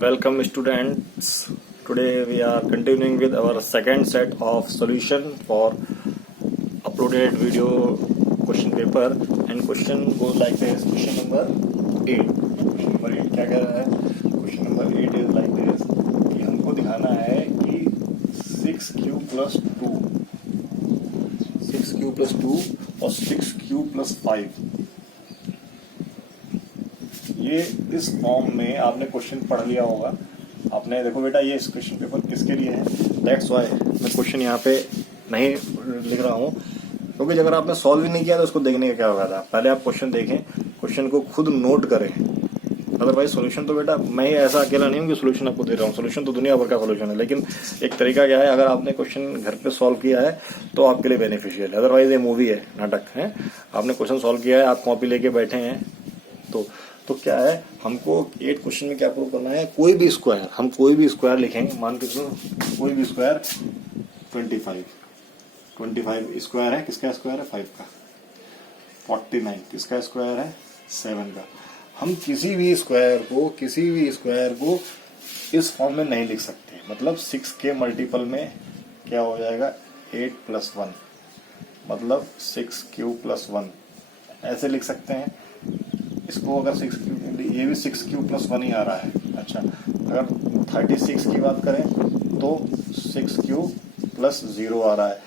Welcome students. Today we are continuing with our second set of solution for uploaded video question paper and question goes like this. Question number 8. Question number 8 क्या कह रहा है? Question number 8 is like this कि हमको दिखाना है कि 6q plus 2 और 6q plus 5 ये इस फॉर्म में आपने क्वेश्चन पढ़ लिया होगा आपने। देखो बेटा ये इस क्वेश्चन पेपर किसके लिए है, दैट्स वाई मैं क्वेश्चन यहाँ पे नहीं लिख रहा हूँ, क्योंकि अगर आपने सॉल्व ही नहीं किया तो उसको देखने का क्या फायदा। पहले आप क्वेश्चन देखें, क्वेश्चन को खुद नोट करें, अदरवाइज सोल्यूशन तो बेटा मैं ही ऐसा अकेला नहीं हूँ कि सोल्यूशन आपको दे रहा हूँ। सोल्यूशन तो दुनिया भर का सोल्यूशन है, लेकिन एक तरीका क्या है, अगर आपने क्वेश्चन घर पे सॉल्व किया है तो आपके लिए बेनिफिशियल है। अदरवाइज ये मूवी है, नाटक है। आपने क्वेश्चन सॉल्व किया है, आप कॉपी लेके बैठे हैं तो क्या है, हमको 8 क्वेश्चन में क्या प्रूव करना है। कोई भी स्क्वायर, हम कोई भी स्क्वायर लिखेंगे, मान के चलो कोई भी स्क्वायर 25 स्क्वायर है, किसका स्क्वायर है 5 का। 49 किसका स्क्वायर है 7 का। हम किसी भी स्क्वायर को इस फॉर्म में नहीं लिख सकते। मतलब 6 के मल्टीपल में क्या हो जाएगा 8 + 1, मतलब 6q + 1 ऐसे लिख सकते हैं इसको। अगर 6q, ये भी 6q + 1 ही आ रहा है। अच्छा, अगर 36 की बात करें तो 6q + 0 आ रहा है।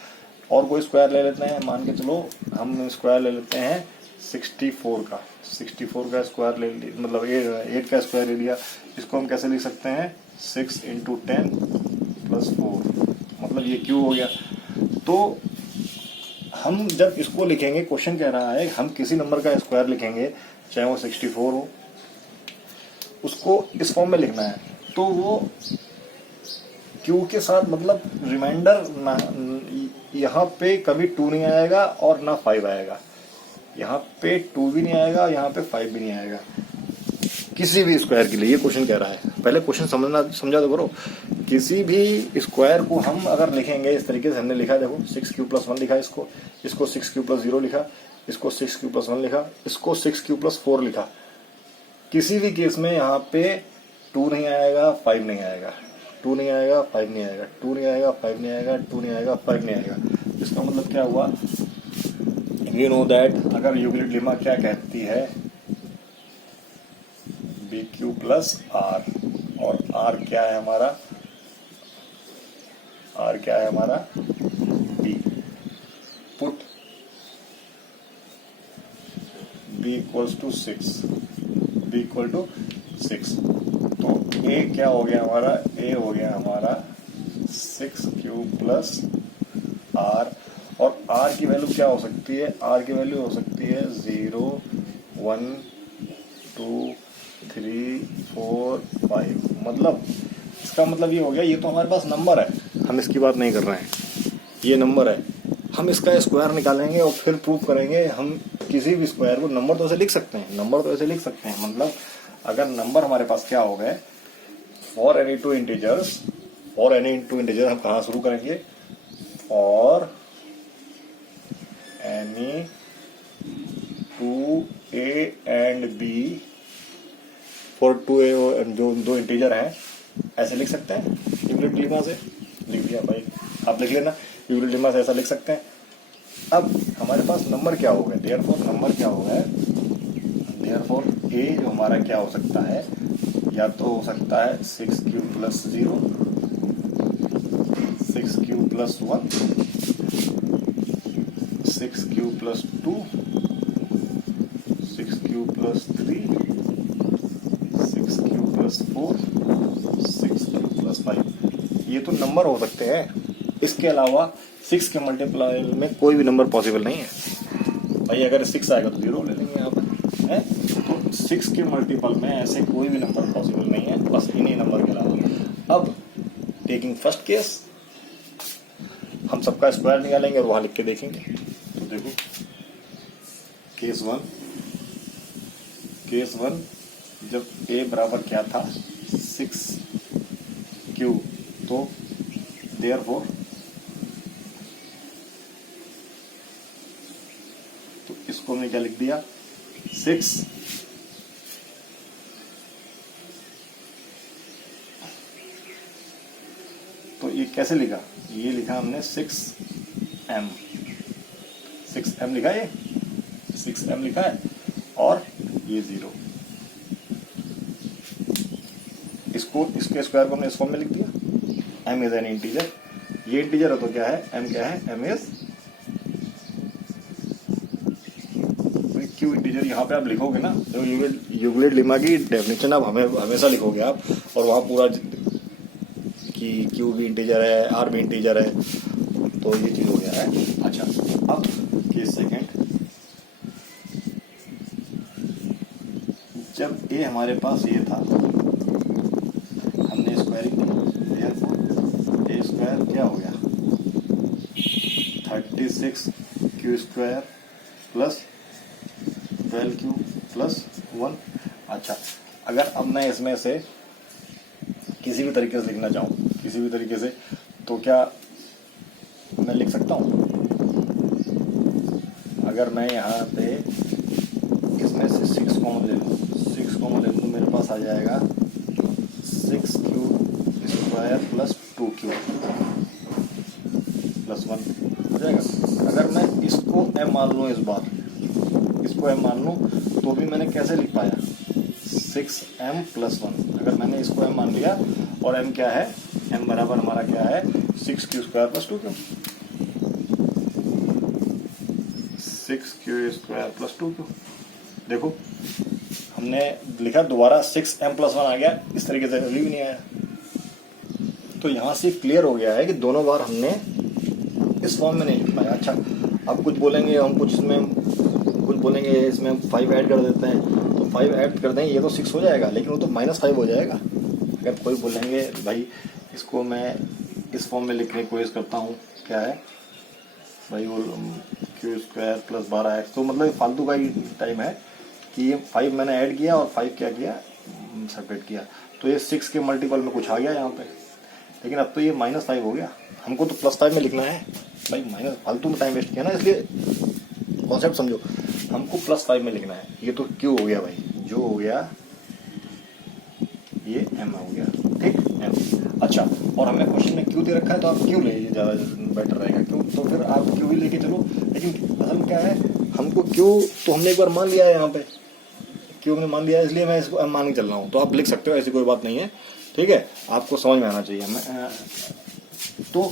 और कोई स्क्वायर ले लेते हैं, मान के चलो हम स्क्वायर ले लेते हैं 64 का। 64 का स्क्वायर ले लिया, मतलब 8 का स्क्वायर ले लिया। इसको हम कैसे लिख सकते हैं 6 × 10 + 4, मतलब ये q हो गया। तो हम जब इसको लिखेंगे, क्वेश्चन कह रहा है हम किसी नंबर का स्क्वायर लिखेंगे, चाहे वो 64 हो, उसको इस फॉर्म में लिखना है तो वो q के साथ, मतलब रिमाइंडर ना, यहाँ पे कभी 2 नहीं आएगा और ना 5 आएगा। यहाँ पे 2 भी नहीं आएगा, यहाँ पे 5 भी नहीं आएगा किसी भी स्क्वायर के लिए। ये क्वेश्चन कह रहा है, पहले क्वेश्चन समझा तो करो। किसी भी स्क्वायर को हम अगर लिखेंगे इस तरीके से, हमने लिखा देखो 6q + 1 लिखा, इसको 6q + 0 लिखा, इसको 6q + 1 लिखा, इसको 6q + 4 लिखा। किसी भी केस में यहाँ पे 2 नहीं आएगा, 5 नहीं आएगा, 2 नहीं आएगा, 5 नहीं आएगा, 2 नहीं आएगा, 5 नहीं आएगा, 2 नहीं आएगा, 5 नहीं आएगा। इसका मतलब क्या हुआ, यू नो दैट अगर यूक्लिड लेमा क्या कहती है, BQ + R, और R क्या है हमारा, B। पुट B = 6, तो A क्या हो गया हमारा, A हो गया हमारा 6q + R, और R की वैल्यू क्या हो सकती है, R की वैल्यू हो सकती है 0 1 2 3 4 5। मतलब इसका मतलब ये हो गया, ये तो हमारे पास नंबर है, हम इसकी बात नहीं कर रहे हैं, ये नंबर है। हम इसका स्क्वायर निकालेंगे और फिर प्रूव करेंगे। हम किसी भी स्क्वायर को नंबर तो ऐसे लिख सकते हैं, मतलब अगर नंबर हमारे पास क्या हो गए, फॉर एनी टू इंटीजर्स हम कहाँ शुरू करेंगे, for any 2a and b, for 2a जो 2 इंटीजर हैं, ऐसे लिख सकते हैं। यूक्लिड लेमा से लिख दिया भाई, आप लिख लेना, यूक्लिड लेमा से ऐसा लिख सकते हैं। अब हमारे पास नंबर क्या हो गए, देयरफॉर नंबर क्या हो गया, देयरफॉर a जो हमारा क्या हो सकता है, या तो हो सकता है 6q + 0, 6q + 1, 6q + 2, 6q + 3, 6q + 4, 6q + 5। ये तो नंबर हो सकते हैं, इसके अलावा 6 के मल्टीप्लाई में कोई भी नंबर पॉसिबल नहीं है भाई। अगर 6 आएगा तो 0 ले लेंगे यहाँ पर, है तो 6 के मल्टीपल में ऐसे कोई भी नंबर पॉसिबल नहीं है, बस इन्हीं नंबर के अलावा। अब टेकिंग फर्स्ट केस, हम सबका स्क्वायर निकालेंगे और वहां लिख के देखेंगे। तो देखो केस 1 जब a बराबर क्या था 6q, तो देयरफॉर तो इसको हमने क्या लिख दिया 6 तो ये कैसे लिखा, ये लिखा हमने 6m, 6m लिखा है, 6m लिखा है और ये 0, इसको इसके स्क्वायर को हमने इस फॉर्म में लिख दिया। m इज एन इंटीजर, ये इंटीजर है तो क्या है, m क्या है, m इज क्यू इंटीजर। यहाँ पे आप लिखोगे ना तो यूक्लिड लेमा की डेफिनेशन आप हमेशा लिखोगे आप, और वहाँ पूरा कि क्यू भी इंटीजर है, आर भी इंटीजर है, तो ये चीज हो गया है। अच्छा, अब केस सेकेंड, जब ए हमारे पास ये था, हमने स्क्वायरिंग की, ए स्क्वायर क्या हो गया 36 Q square plus 12 Q plus 1। अच्छा, अगर अब मैं इसमें से किसी भी तरीके से लिखना चाहूँ, किसी भी तरीके से, तो क्या मैं लिख सकता हूँ, अगर मैं यहाँ पे इसमें से 6 कॉमन ले लूँ, 6 कॉमन ले लूँ तो मेरे पास आ जाएगा 6 Q square plus 2 Q plus 1 हो जाएगा। अगर मैं इसको m मान लूँ, इस बार इसको m मान लूँ, तो भी मैंने कैसे लिख पाया 6m प्लस 1। अगर मैंने इसको m मान लिया, और m क्या है, m बराबर हमारा क्या है 6 Q square plus 2 Q, 6 Q square plus 2 Q. देखो हमने लिखा दोबारा 6m प्लस 1 आ गया, इस तरीके से वैल्यू भी नहीं आया। तो यहाँ से क्लियर हो गया है कि दोनों बार हमने इस फॉर्म में नहीं लिख पाया। अच्छा, अब कुछ बोलेंगे हम, कुछ बोलेंगे इसमें हम 5 ऐड कर देते हैं, तो 5 ऐड कर देंगे, ये तो 6 हो जाएगा, लेकिन वो तो -5 हो जाएगा। अगर कोई बोलेंगे भाई इसको मैं इस फॉर्म में लिखने की कोशिश करता हूँ, क्या है भाई वो क्यू स्क्वायर प्लस 12x, तो मतलब फालतू का ही टाइम है कि ये 5 मैंने ऐड किया और 5 क्या किया, सेपरेट किया, तो ये 6 के मल्टीपल में कुछ आ गया यहाँ पे, लेकिन अब तो ये -5 हो गया। हमको तो +5 में लिखना है भाई, माइनस फालतू में टाइम वेस्ट किया ना, इसलिए कॉन्सेप्ट समझो, हमको +5 में लिखना है। ये तो क्यू हो गया भाई, जो हो गया ये m हो गया, ठीक m। अच्छा, और हमें क्वेश्चन में क्यू दे रखा है, तो आप क्यू ले लीजिए, ज़्यादा बेटर रहेगा क्यू, तो फिर आप क्यू ही लेके चलो। लेकिन असल में क्या है, हमको क्यू तो हमने एक बार मान लिया है, यहाँ पे क्यू हमने मान लिया है, इसलिए मैं इसको m मान के चल रहा हूँ। तो आप लिख सकते हो, ऐसी कोई बात नहीं है, ठीक है, आपको समझ में आना चाहिए। तो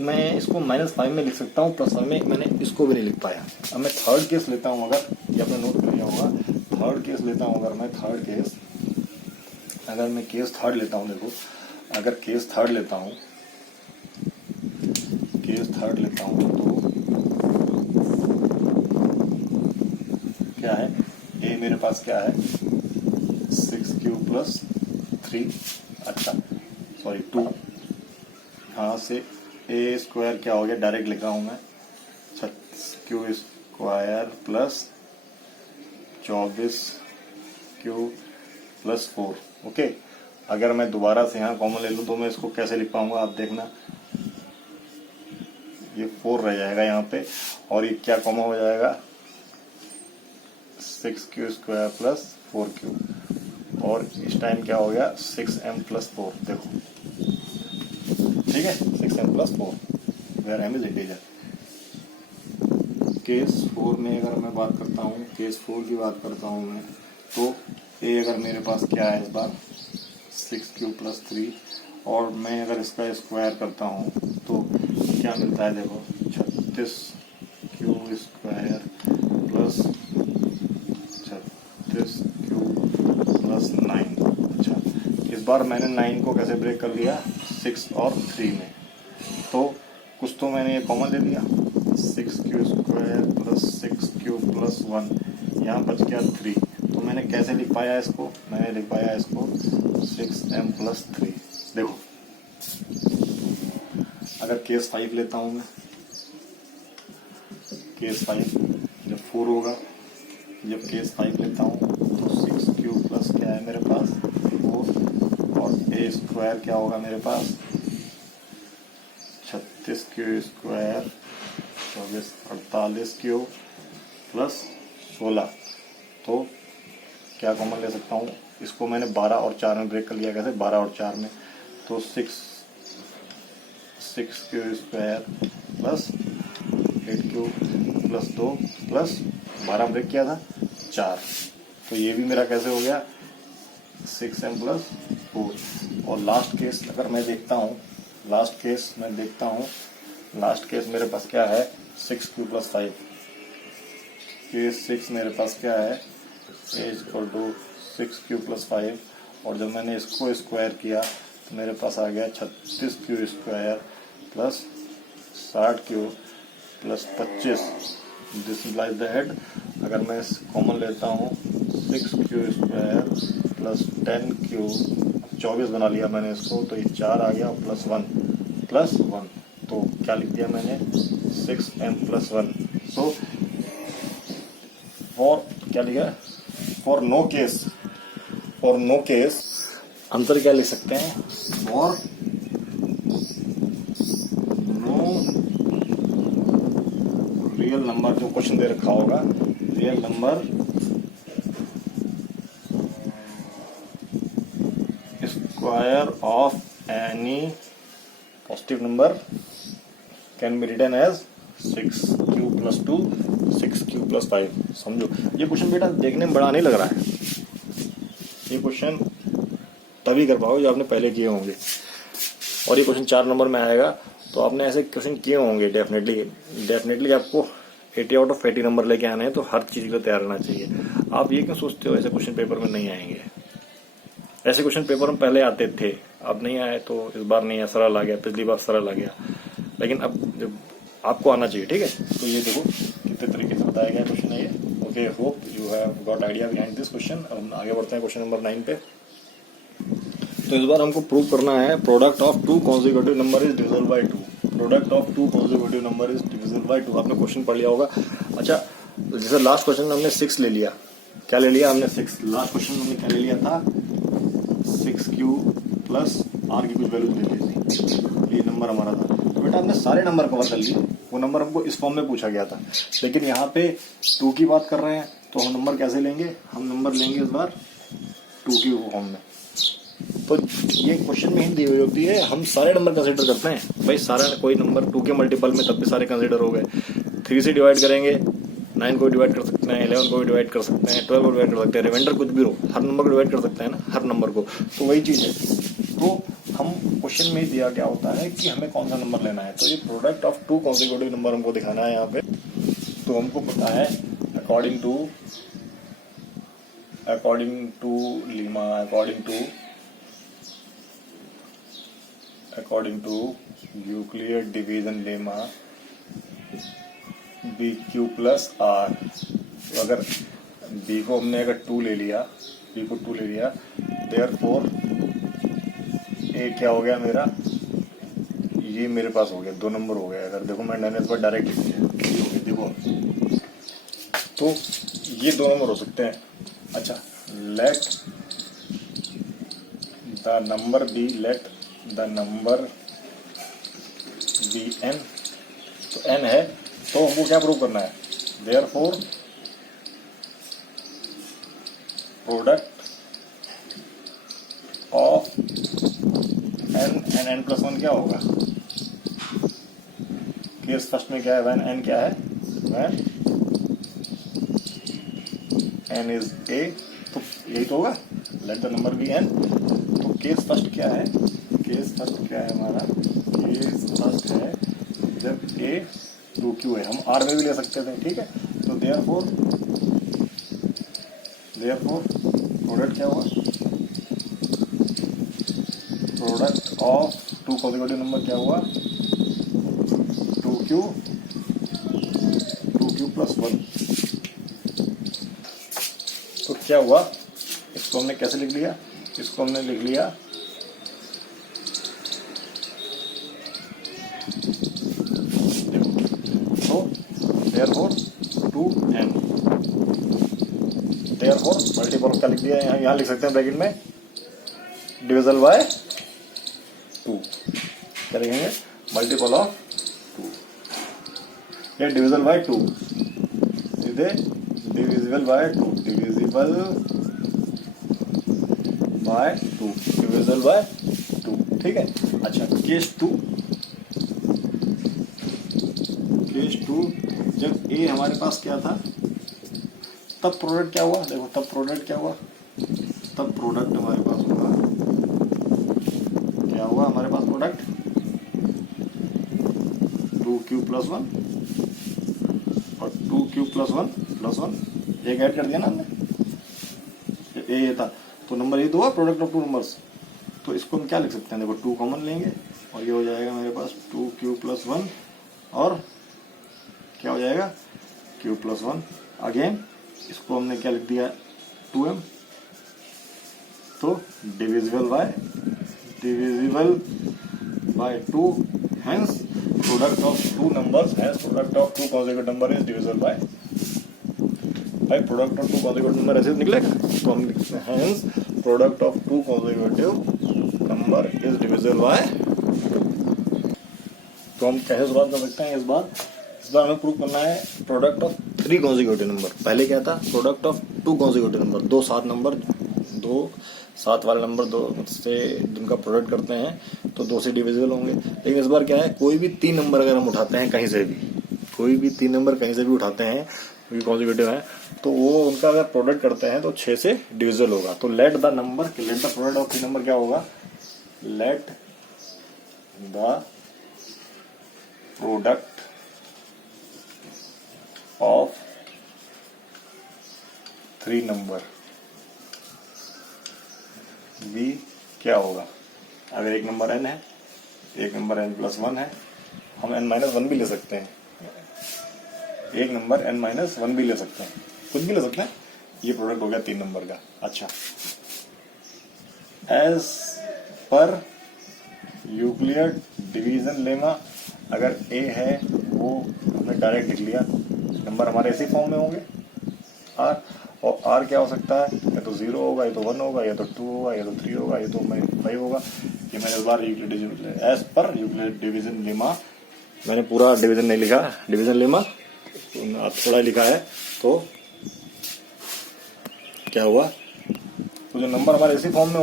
मैं इसको -5 में लिख सकता हूँ, +5 में मैंने इसको भी नहीं लिख पाया। अब मैं थर्ड केस लेता हूँ, अगर ये आपने नोट कर लिया होगा, थर्ड केस लेता हूँ, अगर मैं थर्ड केस, अगर मैं केस थर्ड लेता हूँ, देखो अगर केस थर्ड लेता हूँ, तो क्या है, ए मेरे पास क्या है 6q प्लस 3, अच्छा सॉरी 2, यहाँ से ए स्क्वायर क्या हो गया, डायरेक्ट लिख रहा हूँ मैं, Q square plus 24q plus 4। Okay, अगर मैं दोबारा से यहाँ कॉमन ले लूँ तो मैं इसको कैसे लिख पाऊंगा, आप देखना, ये 4 रह जाएगा यहाँ पे, और ये क्या कॉमन हो जाएगा 6q स्क्वायर प्लस 4q, और इस टाइम क्या हो गया 6m प्लस 4। देखो ठीक है, 6m plus 4 where m is integer. Case 4 में अगर मैं बात करता हूँ, केस 4 की बात करता हूँ मैं, तो ए अगर मेरे पास क्या है इस बार 6q प्लस 3, और मैं अगर इसका स्क्वायर करता हूँ तो क्या मिलता है, देखो 36q square plus 36q plus 9। अच्छा, इस बार मैंने 9 को कैसे ब्रेक कर लिया, 6 और 3 में, तो कुछ तो मैंने ये कॉमन ले लिया, 6q square plus 6q plus 1, यहाँ बच गया 3, तो मैंने कैसे लिख पाया इसको, मैंने लिख पाया इसको 6m प्लस 3। देखो अगर केस 5 लेता हूँ मैं, केस 5 जब 4 होगा, जब केस 5 लेता हूँ तो 6q प्लस क्या है मेरे पास 4, और ए स्क्वायर क्या होगा मेरे पास 36q स्क्वायर 48q प्लस 16। तो क्या कॉमन ले सकता हूँ, इसको मैंने 12 और 4 में ब्रेक कर लिया, कैसे 12 और 4 में, तो 6 Q square plus 8 Q plus 2 plus 12 break किया था 4। तो ये भी मेरा कैसे हो गया 6m प्लस 4। और लास्ट केस अगर मैं देखता हूँ, लास्ट केस मेरे पास क्या है 6q प्लस 5। केस 6 मेरे पास क्या है इक्वल टू 6q प्लस 5। और जब मैंने इसको स्क्वायर किया तो मेरे पास आ गया 36q square plus 60q plus 25। This implies the head. अगर मैं कॉमन लेता हूँ 6q स्क्वायर प्लस 10q, 24 बना लिया मैंने इसको, तो ये 4 आ गया प्लस 1 तो क्या लिख दिया मैंने 6m प्लस 1। सो फॉर क्या लिखा फॉर नो केस आंसर क्या लिख सकते हैं फॉर नो रियल नंबर, जो क्वेश्चन दे रखा होगा real number square of any positive number can be written as 6q plus 2 6q plus 5। समझो ये क्वेश्चन बेटा देखने में बड़ा नहीं लग रहा है, ये क्वेश्चन तभी कर पाओगे जो आपने पहले किए होंगे। और ये क्वेश्चन 4 नंबर में आएगा तो आपने ऐसे क्वेश्चन किए होंगे डेफिनेटली आपको 80 आउट ऑफ 80 नंबर लेके आने हैं, तो हर चीज को तैयार रहना चाहिए। आप ये क्यों सोचते हो ऐसे क्वेश्चन पेपर में नहीं आएंगे? ऐसे क्वेश्चन पेपर में पहले आते थे, अब नहीं आए तो इस बार नहीं है, सरल आ गया, पिछली बार सरल आ गया, लेकिन अब जब आपको आना चाहिए। ठीक है, तो ये देखो कितने तरीके से बताया गया क्वेश्चन है ये। Okay, hope you have got idea behind this question. अब हम आगे बढ़ते हैं क्वेश्चन नंबर 9 पे। तो इस बार हमको प्रूव करना है product of 2 consecutive number is divisible by 2। Product of 2 consecutive number is divisible by 2। आपने क्वेश्चन पढ़ लिया होगा। अच्छा, जैसे लास्ट क्वेश्चन में हमने 6 ले लिया, क्या ले लिया हमने 6। लास्ट क्वेश्चन में हमने क्या ले लिया था 6q प्लस r की कुछ वैल्यू ले ली थी, ये नंबर हमारा था। तो बेटा हमने सारे नंबर कवर कर लिए, वो नंबर हमको इस फॉर्म में पूछा गया था, लेकिन यहाँ पे 2 की बात कर रहे हैं तो हम नंबर कैसे लेंगे, हम नंबर लेंगे इस बार 2 की फॉर्म में। तो ये क्वेश्चन में ही दी हुई होती है, हम सारे नंबर कंसीडर करते हैं भाई, सारा कोई नंबर 2 के मल्टीपल में तब भी सारे कंसीडर हो गए। 3 से डिवाइड करेंगे, 9 को डिवाइड कर सकते हैं, 11 को डिवाइड कर सकते हैं, 12 को डिवाइड कर सकते हैं, रिमाइंडर कुछ भी हो, हर नंबर को डिवाइड कर सकते हैं ना, हर नंबर को। तो वही चीज है, तो हम क्वेश्चन में दिया क्या होता है कि हमें कौन सा नंबर लेना है। तो ये प्रोडक्ट ऑफ 2 कॉन्जिक्यूटिव नंबर हमको दिखाना है यहाँ पे। तो हमको पता है according to lemma, according to Euclid division lemma BQ plus R। तो अगर B को हमने अगर 2 ले लिया, देयरफॉर A क्या हो गया मेरा, ये मेरे पास हो गया 2 नंबर हो गया। अगर देखो मैंने इस पर डायरेक्ट लिख दिया, ये हो गया देखो, तो ये 2 नंबर हो सकते हैं। अच्छा, let the number be n। तो n है, तो हमको क्या प्रूव करना है, therefore product of n and n plus 1 क्या होगा। केस फर्स्ट में क्या है, व्हेन n क्या है, व्हेन n इज a, तो यही तो होगा, let the number be n। तो केस फर्स्ट क्या है हमारा, केस फर्स्ट है जब a 2q है, हम r में भी ले सकते थे, ठीक है। तो देयरफॉर प्रोडक्ट क्या हुआ, प्रोडक्ट ऑफ 2 कॉन्जिक्यूटिव नंबर क्या हुआ 2q प्लस 1। तो क्या हुआ, इसको हमने कैसे लिख लिया, इसको हमने लिख लिया देयरफॉर 2n, देयरफॉर मल्टीपल क्या लिख दिया, यहाँ लिख सकते हैं ब्रैकेट में डिविजल बाय 2। क्या लिखेंगे, मल्टीपल ऑफ 2, ये डिविजल बाय 2, सीधे डिविजिबल बाय 2, डिविजिबल बाय 2। ठीक है। अच्छा केस टू जब ए हमारे पास क्या था तब प्रोडक्ट क्या हुआ, देखो तब प्रोडक्ट क्या हुआ, तब प्रोडक्ट हमारे पास होगा, क्या हुआ हमारे पास प्रोडक्ट 2q + 1 और 2q + 1 एक ऐड कर दिया ना हमने, ये था तो नंबर ये तो हुआ प्रोडक्ट ऑफ टू नंबर्स। तो इसको हम क्या लिख सकते हैं, देखो 2 कॉमन लेंगे और ये हो जाएगा मेरे पास 2q + 1 और क्या हो जाएगा q + 1 अगेन इसको हमने क्या लिख दिया 2m, तो divisible by 2, hence product of two numbers, hence product of two consecutive number is divisible by product of two consecutive number ऐसे निकलेगा। तो हम लिखते हैं hence product of two consecutive number is divisible by. तो हम कैसे शुरुआत कर सकते हैं इस बार हमें प्रूव करना है प्रोडक्ट ऑफ 3 कॉन्सेक्यूटिव नंबर। पहले क्या था product of 2 consecutive number, 2 7 number, 2 7 वाले नंबर 2 से जिनका प्रोडक्ट करते हैं तो 2 से डिविजिबल होंगे। लेकिन इस बार क्या है कोई भी 3 नंबर अगर हम उठाते हैं कहीं से भी, कोई भी 3 नंबर कहीं से भी उठाते हैं कॉन्सेक्यूटिव है तो वो उनका अगर प्रोडक्ट करते हैं तो 6 से डिविजिबल होगा। तो let the product of 3 number क्या होगा, let the product of 3 number भी क्या होगा। अगर एक नंबर n है, एक नंबर n+1 है, हम n-1 भी ले सकते हैं, एक नंबर n-1 भी ले सकते हैं, कुछ भी ले सकते हैं। ये प्रोडक्ट हो गया 3 नंबर का। अच्छा एज पर यूक्लिड डिवीजन लेमा, अगर a है वो हमने डायरेक्ट लिख लिया, नंबर हमारे इसी फॉर्म में होंगे r, और r क्या हो सकता है, या तो 0 होगा, या तो 1 होगा, या तो 2 होगा, या तो 3 होगा, या तो 5 होगा। ये मैंने इस बार एज पर यूक्लिड डिवीजन लेमा, मैंने पूरा डिवीजन नहीं लिखा, डिवीजन लेमा थोड़ा लिखा है। तो क्या हुआ, तो जो नंबर हमारे इसी फॉर्म में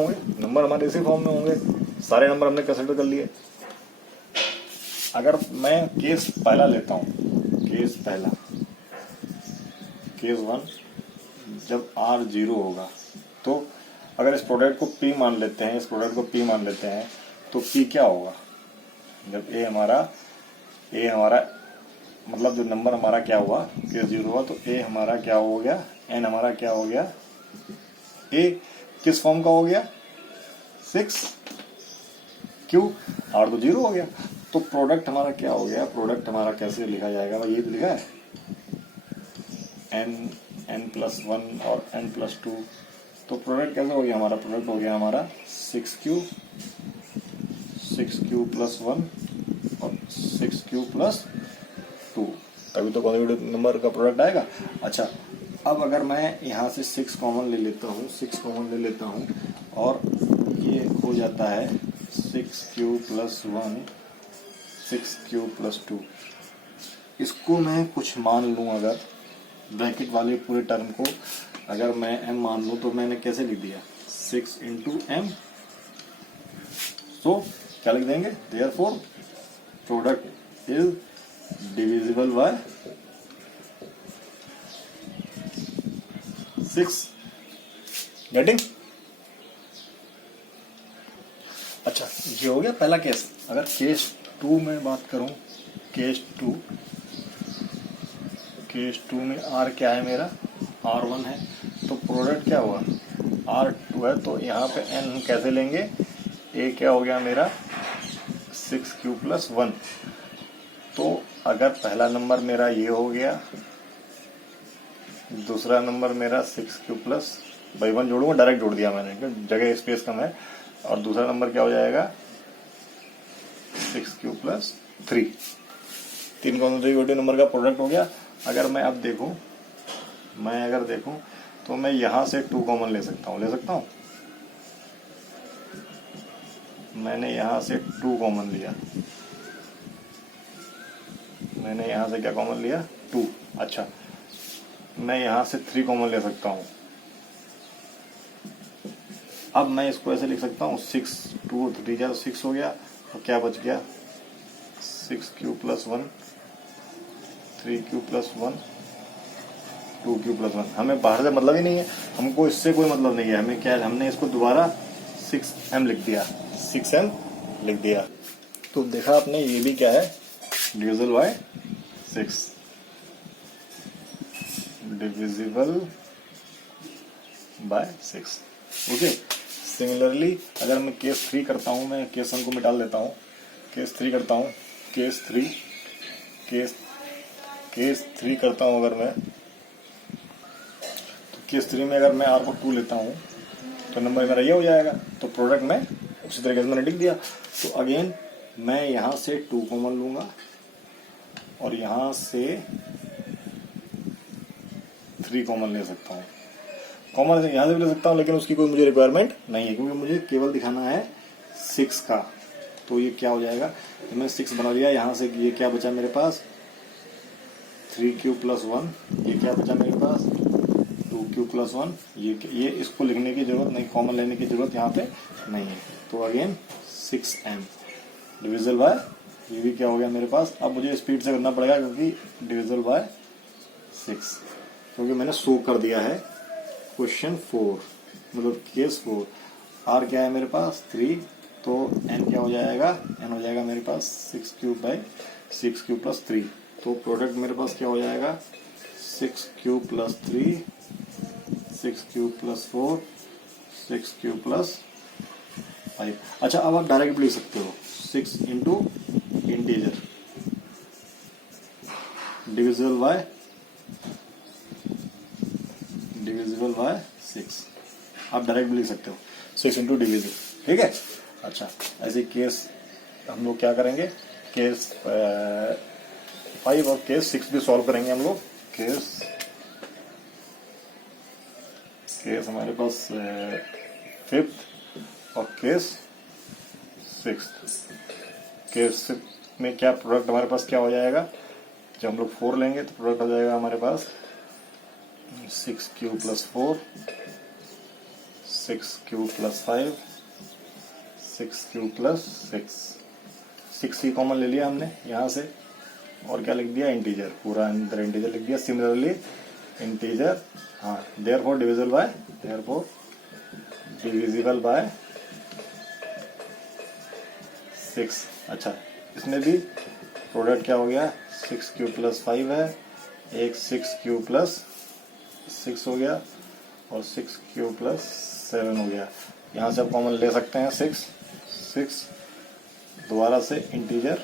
होंगे, सारे नंबर हमने कंसिडर कर लिए। अगर मैं केस पहला लेता हूं, केस 1, जब r 0 होगा तो अगर इस प्रोडक्ट को p मान लेते हैं, तो p क्या होगा, जब a हमारा मतलब जो नंबर हमारा क्या हुआ केस 0 हुआ तो a हमारा क्या हो गया, n हमारा क्या हो गया, a किस फॉर्म का हो गया 6, क्यों r तो 0 हो गया। तो प्रोडक्ट हमारा क्या हो गया, प्रोडक्ट हमारा कैसे लिखा जाएगा, ये तो लिखा है n+1 और n+2। तो प्रोडक्ट कैसे हो गया हमारा, प्रोडक्ट हो गया हमारा 6q + 1 और 6q + 2, तभी तो कॉन्सेक्यूटिव नंबर का प्रोडक्ट आएगा। अच्छा अब अगर मैं यहाँ से 6 कॉमन ले लेता हूँ और ये हो जाता है 6q + 1 6q + 2, इसको मैं कुछ मान लूँ, अगर ब्रैकेट वाले पूरे टर्म को अगर मैं m मान लूँ तो मैंने कैसे लिख दिया 6 × m। तो क्या लिख देंगे, therefore product is divisible bye 6। Getting. अच्छा ये हो गया पहला केस। अगर केस 2 में बात करूं, केस 2 में r क्या है मेरा, r1 है, तो प्रोडक्ट क्या हुआ r2 है, तो यहाँ पे n हम कैसे लेंगे, a क्या हो गया मेरा 6q + 1। तो अगर पहला नंबर मेरा ये हो गया, दूसरा नंबर मेरा 6q + 1 जोड़ूंगा, डायरेक्ट जोड़ दिया मैंने, जगह स्पेस कम है, और दूसरा नंबर क्या हो जाएगा 6q + 3। 3 कॉन्सेक्यूटिव नंबर का प्रोडक्ट हो गया। अगर मैं अब देखूं, तो मैं यहां से 2 कॉमन ले सकता हूं, मैंने यहां से 2 कॉमन लिया, मैंने यहां से क्या कॉमन लिया 2। अच्छा मैं यहां से 3 कॉमन ले सकता हूं। अब मैं इसको ऐसे लिख सकता हूँ 6 2 3 जा 6 हो गया, और क्या बच गया 6 cube plus 1 3 cube plus 1 2 cube plus 1। हमें बाहर से मतलब ही नहीं है, हमको इससे कोई मतलब नहीं है। हमें क्या है, हमने इसको दोबारा 6m लिख दिया, 6m लिख दिया। तो देखा आपने, ये भी क्या है, divisible by 6, divisible by 6। Okay, similarly अगर मैं केस 3 करता हूं, मैं केस 1 को मिटाल देता हूं, केस 3 करता हूं, केस 3 करता हूं अगर मैं, तो केस 3 में अगर मैं r को 2 लेता हूं तो नंबर मेरा ये हो जाएगा। तो प्रोडक्ट में उसी तरीके से मैंने लिख दिया। तो अगेन मैं यहां से 2 कॉमन लूंगा और यहां से 3 कॉमन ले सकता हूं। कॉमन यहां से भी ले सकता हूं, लेकिन उसकी कोई मुझे रिक्वायरमेंट नहीं है, क्योंकि मुझे केवल दिखाना है 6 का। तो ये क्या हो जाएगा, तो मैंने 6 बना लिया। यहां से ये क्या बचा मेरे पास, 3 क्यूब प्लस 1, ये क्या बचा मेरे पास 2 क्यूब प्लस 1। ये इसको लिखने की जरूरत नहीं, कॉमन लेने की जरूरत यहाँ पे नहीं है। तो अगेन 6m डिविजिबल बाय, ये भी क्या हो गया मेरे पास। अब मुझे स्पीड से करना पड़ेगा क्योंकि डिविजिबल बाय 6, क्योंकि मैंने शो कर दिया है क्वेश्चन 4, मतलब केस 4। आर क्या है मेरे पास 3, तो एन क्या हो जाएगा, एन हो जाएगा मेरे पास 6 क्यूब बाय 6 क्यूब प्लस 3। तो प्रोडक्ट मेरे पास क्या हो जाएगा 6 cube plus 3, 6 cube plus 4, 6 cube plus 5। अच्छा, अब आप डायरेक्ट लिख सकते हो 6 इंटू इंटीजर डिविजिबल बाय 6। आप डायरेक्ट लिख सकते हो 6 इंटू डिविजिबल, ठीक है। अच्छा, ऐसे केस हम लोग क्या करेंगे, केस 5 और केस 6 भी सॉल्व करेंगे हम लोग। केस हमारे पास 5th और केस 6th। केस में क्या प्रोडक्ट हमारे पास क्या हो जाएगा, जब हम लोग 4 लेंगे तो प्रोडक्ट हो जाएगा हमारे पास 6 cube plus 4, 6 cube plus 5, 6 cube plus 6 ही कॉमन ले लिया हमने यहाँ से, और क्या लिख दिया इंटीजर, पूरा अंदर इंटीजर लिख दिया। सिमिलरली इंटीजर, हाँ, देयरफॉर डिविजिबल बाय 6। अच्छा, इसमें भी प्रोडक्ट क्या हो गया 6 क्यूब प्लस 5 है, एक 6 क्यूब प्लस 6 हो गया, और 6 क्यूब प्लस 7 हो गया। यहाँ से आप कॉमन ले सकते हैं 6 दोबारा से इंटीजर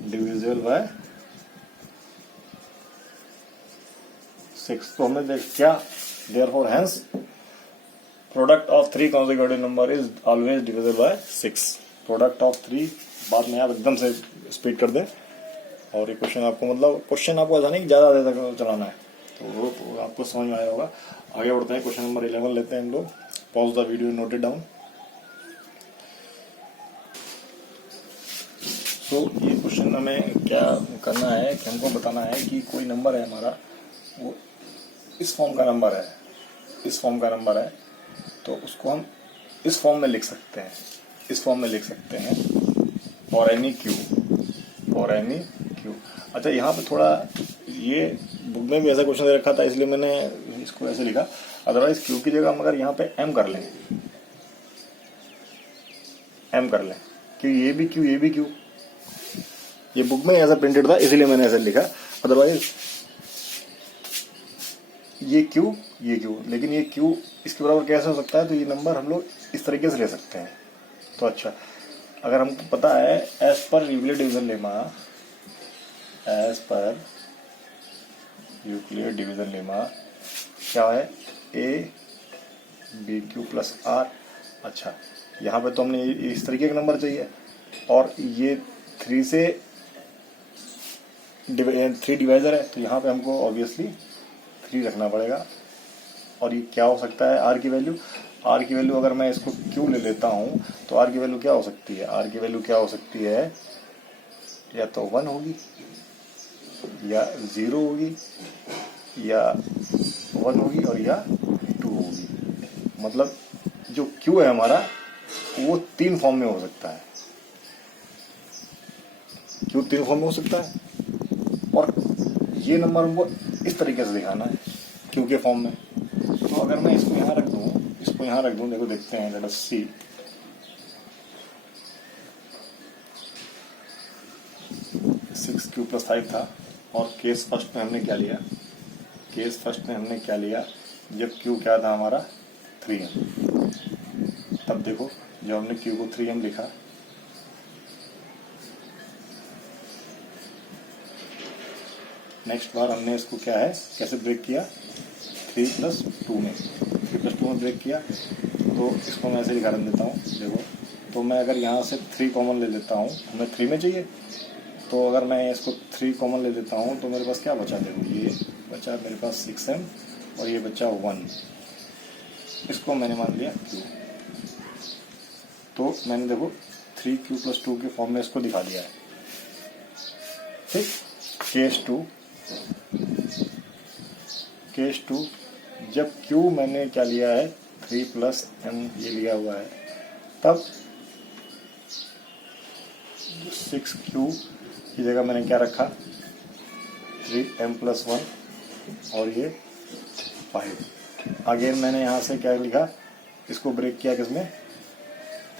डिविजिबल बाय 6। तो हमने देख क्या, therefore hence product of 3 consecutive number is always divisible by 6। Product of 3, बाद में आप एकदम से स्पीड कर दें। और ये क्वेश्चन आपको, मतलब क्वेश्चन आपको ऐसा नहीं कि ज्यादा देर तक चलाना है, तो वो आपको समझ में आया होगा। आगे बढ़ते हैं, क्वेश्चन नंबर 11 लेते हैं हम लोग। Pause the video, note it down. तो ये क्वेश्चन हमें क्या करना है कि हमको बताना है कि कोई नंबर है हमारा, वो इस फॉर्म का नंबर है, इस फॉर्म का नंबर है, तो उसको हम इस फॉर्म में लिख सकते हैं, इस फॉर्म में लिख सकते हैं, फॉर एनी क्यू। अच्छा, यहाँ पे थोड़ा ये बुक में भी ऐसा क्वेश्चन दे रखा था, इसलिए मैंने इसको ऐसे लिखा। अदरवाइज क्यू की जगह हम अगर यहाँ पे एम कर लें, कि ये भी क्यू, ये बुक में ऐसा प्रिंटेड था इसलिए मैंने ऐसा लिखा। अदरवाइज ये क्यू, लेकिन ये क्यू इसके बराबर कैसे हो सकता है, तो ये नंबर हम लोग इस तरीके से ले सकते हैं। तो अच्छा, अगर हमको पता है as per Euclid division lemma, क्या है A B Q plus R. अच्छा, यहाँ पे तो हमने इस तरीके का नंबर चाहिए, और ये 3 डिवाइजर है, तो यहाँ पे हमको ऑब्वियसली 3 रखना पड़ेगा। और ये क्या हो सकता है, आर की वैल्यू अगर मैं इसको क्यू ले लेता हूँ, तो आर की वैल्यू क्या हो सकती है, या तो 1 होगी, या 0 होगी, या 1 होगी, और या 2 होगी। मतलब जो क्यू है हमारा वो 3 फॉर्म में हो सकता है, क्यू 3 फॉर्म में हो सकता है, और ये नंबर हमको इस तरीके से दिखाना है क्यू के फॉर्म में। तो अगर मैं इसको यहाँ रख दूँ, इसको यहाँ रख दूँ, देखो देखते हैं, लेट अस सी। सिक्स क्यू प्लस 5 था, और केस फर्स्ट में हमने क्या लिया, केस फर्स्ट में हमने क्या लिया, जब क्यू क्या था हमारा 3m। तब देखो जब हमने क्यू को 3m लिखा, नेक्स्ट बार हमने इसको क्या है, कैसे ब्रेक किया, 3+2 में, 3+2 में ब्रेक किया। तो इसको मैं ऐसे उदाहरण देता हूँ, देखो। तो मैं अगर यहाँ से 3 कॉमन ले लेता हूँ, हमें 3 में चाहिए, तो अगर मैं इसको 3 कॉमन ले लेता हूँ तो मेरे पास क्या बचा, देखो ये बचा मेरे पास 6m, और ये बचा 1। इसको मैंने मान लिया q। तो मैंने देखो 3q+2 के फॉर्म में इसको दिखा दिया है, ठीक। केस 2 जब q मैंने क्या लिया है, 3+m ये लिया हुआ है, तब 6q की जगह मैंने क्या रखा, 3m+1 और ये 5। अगेन मैंने यहाँ से क्या लिखा, इसको ब्रेक किया किसमें,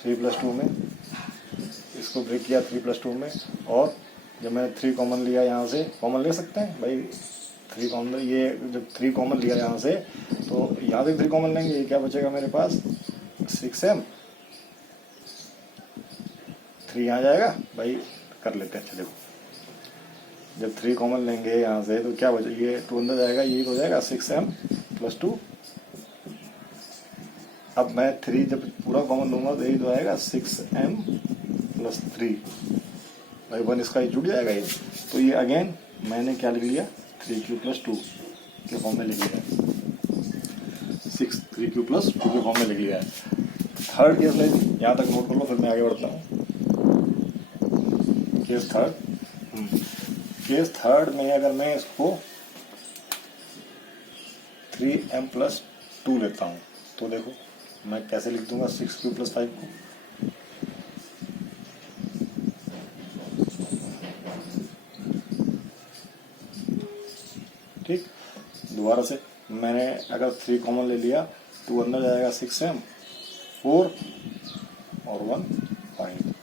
3+2 में, इसको ब्रेक किया 3+2 में, और जब मैंने 3 कॉमन लिया यहाँ से, कॉमन ले सकते हैं भाई, 3 कॉमन, ये जब 3 कॉमन लिया यहाँ से, तो यहाँ से 3 कॉमन लेंगे, ये क्या बचेगा मेरे पास, 6m, 3 यहाँ जाएगा भाई, कर लेते हैं। अच्छा देखो, जब 3 कॉमन लेंगे यहाँ से तो क्या बचे, ये 2 अंदर जाएगा, यही हो जाएगा 6m+2। अब मैं 3 जब पूरा कॉमन लूंगा तो यही तो आएगा 6m+3 भाई, 1 इसका ही जुड़ जाएगा ये। तो ये अगेन मैंने क्या लिख लिया, 3q+2 के फॉर्म में लिख लिया है, 3q+2 के फॉर्म में लिख लिया है। थर्ड केस में यहाँ तक नोट कर लो, फिर मैं आगे बढ़ता हूँ। केस थर्ड में अगर मैं इसको 3m+2 लेता हूँ, तो देखो मैं कैसे लिख दूंगा 6q+5 को, ठीक। दोबारा से मैंने अगर 3 कॉमन ले लिया, 2 अंदर जाएगा, 6m, 4 और 1 5।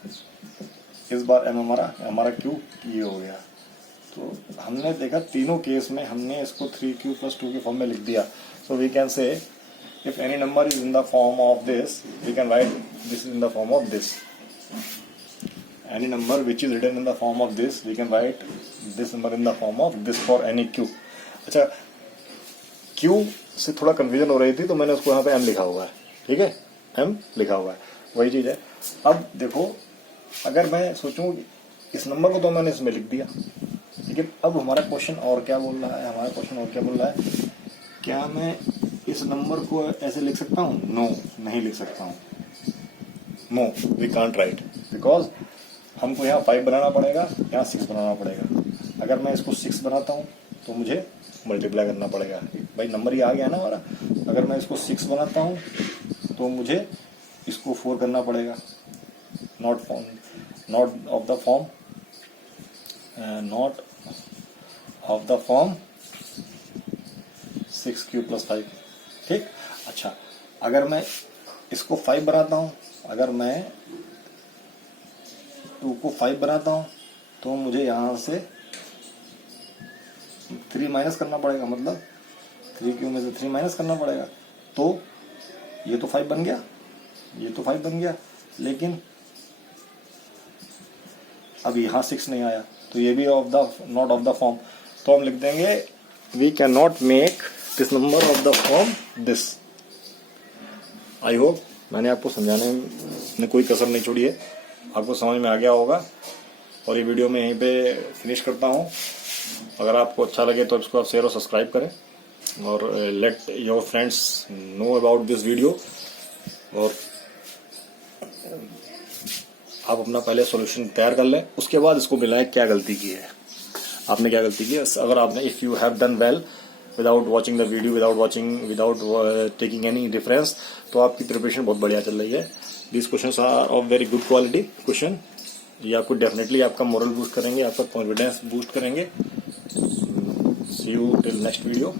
इस बार m हमारा q ये हो गया। तो हमने देखा तीनों केस में हमने इसको 3q+2 के फॉर्म में लिख दिया। So we can say if any number is in the form of this, we can write this is in the form of this. Any number which is written in the form of this, we can write this number in the form of this for any q. अच्छा, q से थोड़ा confusion हो रही थी तो मैंने उसको यहाँ पे m लिखा हुआ है, ठीक है, m लिखा हुआ है, वही चीज़ है। अब देखो, अगर मैं सोचूं इस नंबर को तो मैंने इसमें लिख दिया, लेकिन अब हमारा क्वेश्चन और क्या बोल रहा है, क्या मैं इस नंबर को ऐसे लिख सकता हूँ? नो, नहीं लिख सकता हूँ। No, we can't write, because हमको यहाँ 5 बनाना पड़ेगा, यहाँ 6 बनाना पड़ेगा। अगर मैं इसको 6 बनाता हूँ तो मुझे मल्टीप्लाई करना पड़ेगा, भाई नंबर ये आ गया ना हमारा। अगर मैं इसको 6 बनाता हूँ तो मुझे इसको 4 करना पड़ेगा, not of the form 6q+5, ठीक। अच्छा, अगर मैं इसको 5 बनाता हूँ, अगर मैं 2 को 5 बनाता हूँ तो मुझे यहाँ से 3 माइनस करना पड़ेगा, मतलब 3q में से 3 माइनस करना पड़ेगा। तो ये तो 5 बन गया, ये तो 5 बन गया, लेकिन अब यहाँ 6 नहीं आया, तो ये भी नॉट ऑफ द फॉर्म। तो हम लिख देंगे we can not make this number of the form this. I hope मैंने आपको समझाने में कोई कसर नहीं छोड़ी है, आपको समझ में आ गया होगा। और ये वीडियो मैं यहीं पे फिनिश करता हूँ। अगर आपको अच्छा लगे तो इसको आप शेयर और सब्सक्राइब करें, और let your friends know about this video. और आप अपना पहले सॉल्यूशन तैयार कर लें, उसके बाद इसको मिलाएं क्या गलती की है, आपने क्या गलती की है। अगर आपने if you have done well without watching the video, without taking any difference, तो आपकी प्रिपरेशन बहुत बढ़िया चल रही है। This questions are of very good quality question. ये आपको डेफिनेटली आपका मोरल बूस्ट करेंगे, आपका कॉन्फिडेंस बूस्ट करेंगे। सी यू टिल नेक्स्ट वीडियो।